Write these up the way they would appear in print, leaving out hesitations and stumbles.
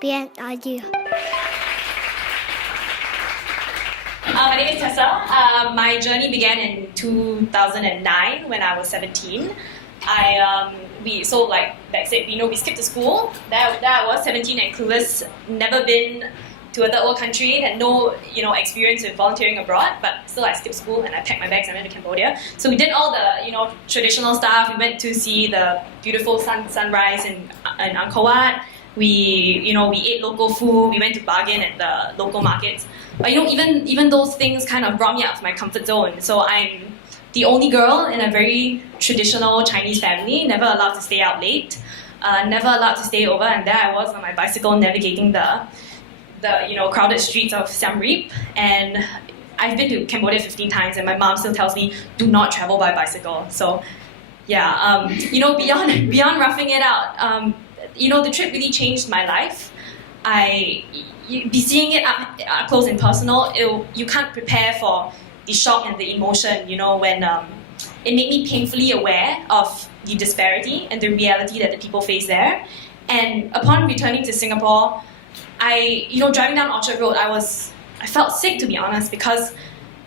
Bien adieu. My name is Tessa. My journey began in 2009 when I was 17. We skipped to school. That I was 17 and clueless, never been to a third world country, had no experience with volunteering abroad, but still I skipped school and I packed my bags and went to Cambodia. So we did all the traditional stuff. We went to see the beautiful sunrise in Angkor Wat. We ate local food. We went to bargain at the local markets. But even those things kind of brought me out of my comfort zone. So I'm the only girl in a very traditional Chinese family, never allowed to stay out late, never allowed to stay over, and there I was on my bicycle navigating the crowded streets of Siem Reap. And I've been to Cambodia 15 times, and my mom still tells me, do not travel by bicycle. So yeah, beyond roughing it out, the trip really changed my life. Be seeing it up close and personal, you can't prepare for the shock and the emotion, when it made me painfully aware of the disparity and the reality that the people face there. And upon returning to Singapore, driving down Orchard Road, I felt sick, to be honest, because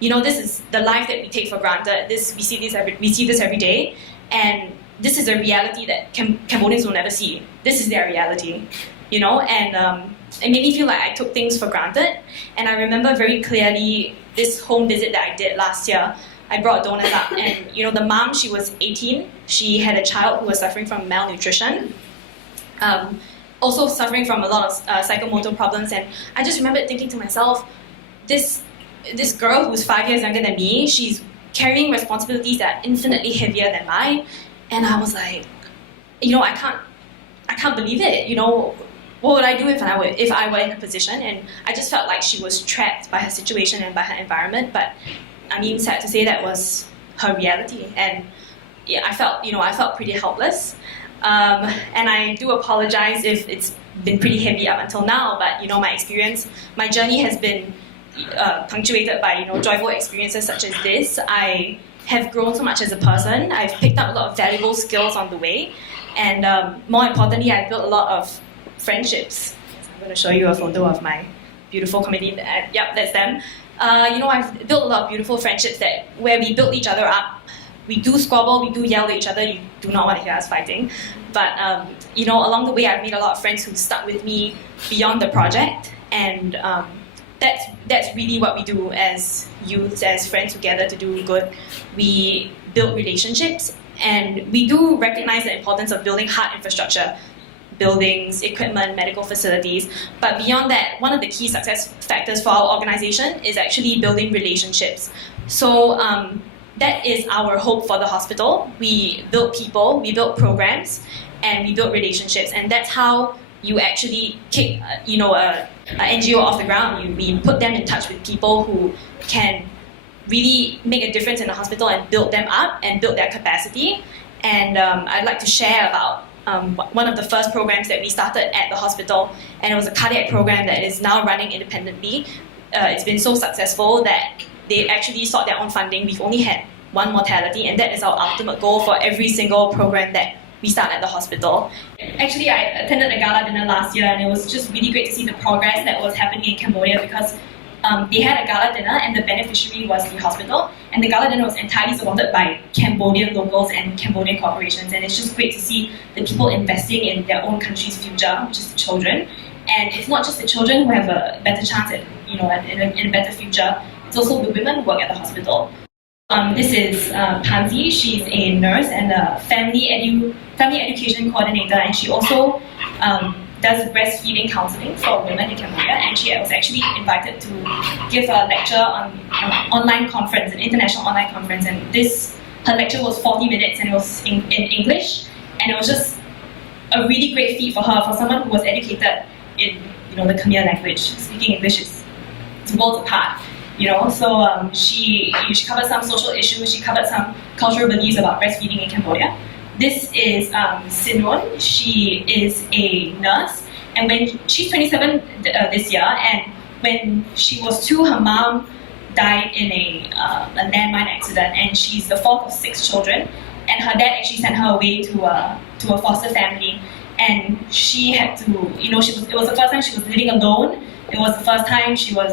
this is the life that we take for granted. We see this every day, and this is a reality that Cambodians will never see. This is their reality, and it made me feel like I took things for granted. And I remember very clearly this home visit that I did last year. I brought donuts up, and the mom, she was 18. She had a child who was suffering from malnutrition, also suffering from a lot of psychomotor problems. And I just remembered thinking to myself, this girl who's 5 years younger than me, she's carrying responsibilities that are infinitely heavier than mine. And I was like, I can't believe it. What would I do if I were in her position? And I just felt like she was trapped by her situation and by her environment. But sad to say, that was her reality. And yeah, I felt pretty helpless. And I do apologize if it's been pretty heavy up until now. But my journey has been punctuated by joyful experiences such as this. I have grown so much as a person. I've picked up a lot of valuable skills on the way. And more importantly, I've built a lot of friendships. So I'm going to show you a photo of my beautiful committee. Yep, that's them. I've built a lot of beautiful friendships where we build each other up. We do squabble, we do yell at each other. You do not want to hear us fighting. But along the way, I've made a lot of friends who stuck with me beyond the project. And that's really what we do as youths, as friends who gather to do good. We build relationships, and we do recognize the importance of building hard infrastructure, buildings, equipment, medical facilities. But beyond that, one of the key success factors for our organization is actually building relationships. So that is our hope for the hospital. We build people, we build programs, and we build relationships. And that's how you actually kick an NGO off the ground. We put them in touch with people who can really make a difference in the hospital and build them up and build their capacity. And I'd like to share about one of the first programs that we started at the hospital, and it was a cardiac program that is now running independently. It's been so successful that they actually sought their own funding. We've only had one mortality, and that is our ultimate goal for every single program that we start at the hospital. Actually, I attended a gala dinner last year, and it was just really great to see the progress that was happening in Cambodia, because they had a gala dinner and the beneficiary was the hospital, and the gala dinner was entirely supported by Cambodian locals and Cambodian corporations. And it's just great to see the people investing in their own country's future, which is the children. And it's not just the children who have a better chance at in a better future, it's also the women who work at the hospital. This is Pansy. She's a nurse and a family education coordinator, and she also does breastfeeding counseling for women in Cambodia. And she was actually invited to give a lecture on an online conference, an international online conference. And her lecture was 40 minutes, and it was in English. And it was just a really great feat for her, for someone who was educated in the Khmer language. Speaking English is worlds apart. So she covered some social issues, she covered some cultural beliefs about breastfeeding in Cambodia. This is Sinwon. She is a nurse, and when she's 27 this year, and when she was 2, her mom died in a landmine accident, and she's the fourth of 6 children, and her dad actually sent her away to a foster family. and she had to, it was the first time she was living alone. It was the first time she was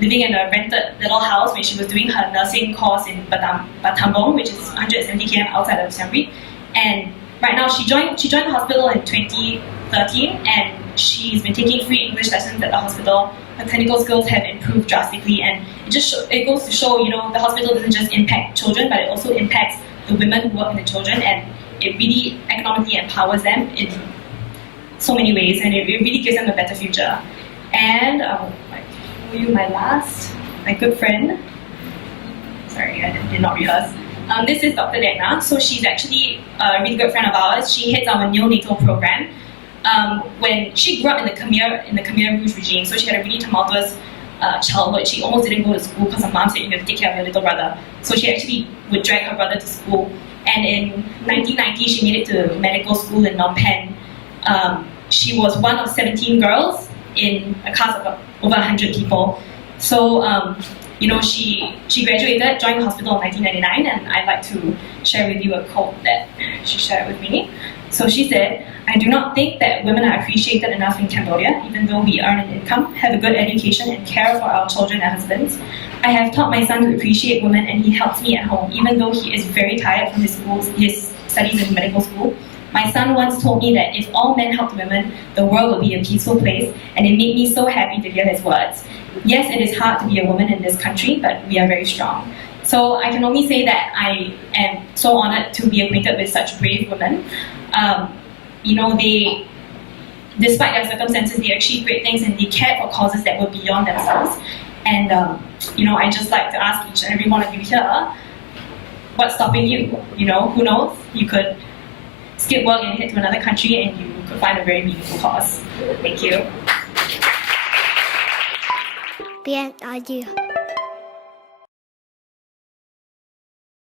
living in a rented little house when she was doing her nursing course in Battambang, which is 170 km outside of Siem Reap. And right now she joined the hospital in 2013, and she's been taking free English lessons at the hospital. Her clinical skills have improved drastically, and it goes to show, the hospital doesn't just impact children, but it also impacts the women who work with the children, and it really economically empowers them in so many ways, and it really gives them a better future. And I'll show you my good friend. Sorry, I did not rehearse. This is Dr. Degna. So she's actually a really good friend of ours. She heads our neonatal program. When she grew up in the Khmer Rouge regime, so she had a really tumultuous childhood. She almost didn't go to school because her mom said you have to take care of your little brother. So she actually would drag her brother to school. And in 1990, she made it to medical school in Phnom Penh. She was one of 17 girls in a class of over 100 people. So, she graduated, joined the hospital in 1999, and I'd like to share with you a quote that she shared with me. So she said, "I do not think that women are appreciated enough in Cambodia, even though we earn an income, have a good education, and care for our children and husbands. I have taught my son to appreciate women, and he helps me at home, even though he is very tired from his studies in medical school. My son once told me that if all men helped women, the world would be a peaceful place, and it made me so happy to hear his words. Yes, it is hard to be a woman in this country, but we are very strong." So I can only say that I am so honored to be acquainted with such brave women. They, despite their circumstances, they achieve great things, and they care for causes that were beyond themselves. And I just like to ask each and every one of you here, what's stopping you? Who knows? You could skip work and head to another country, and you could find a very meaningful cause. Thank you. The idea.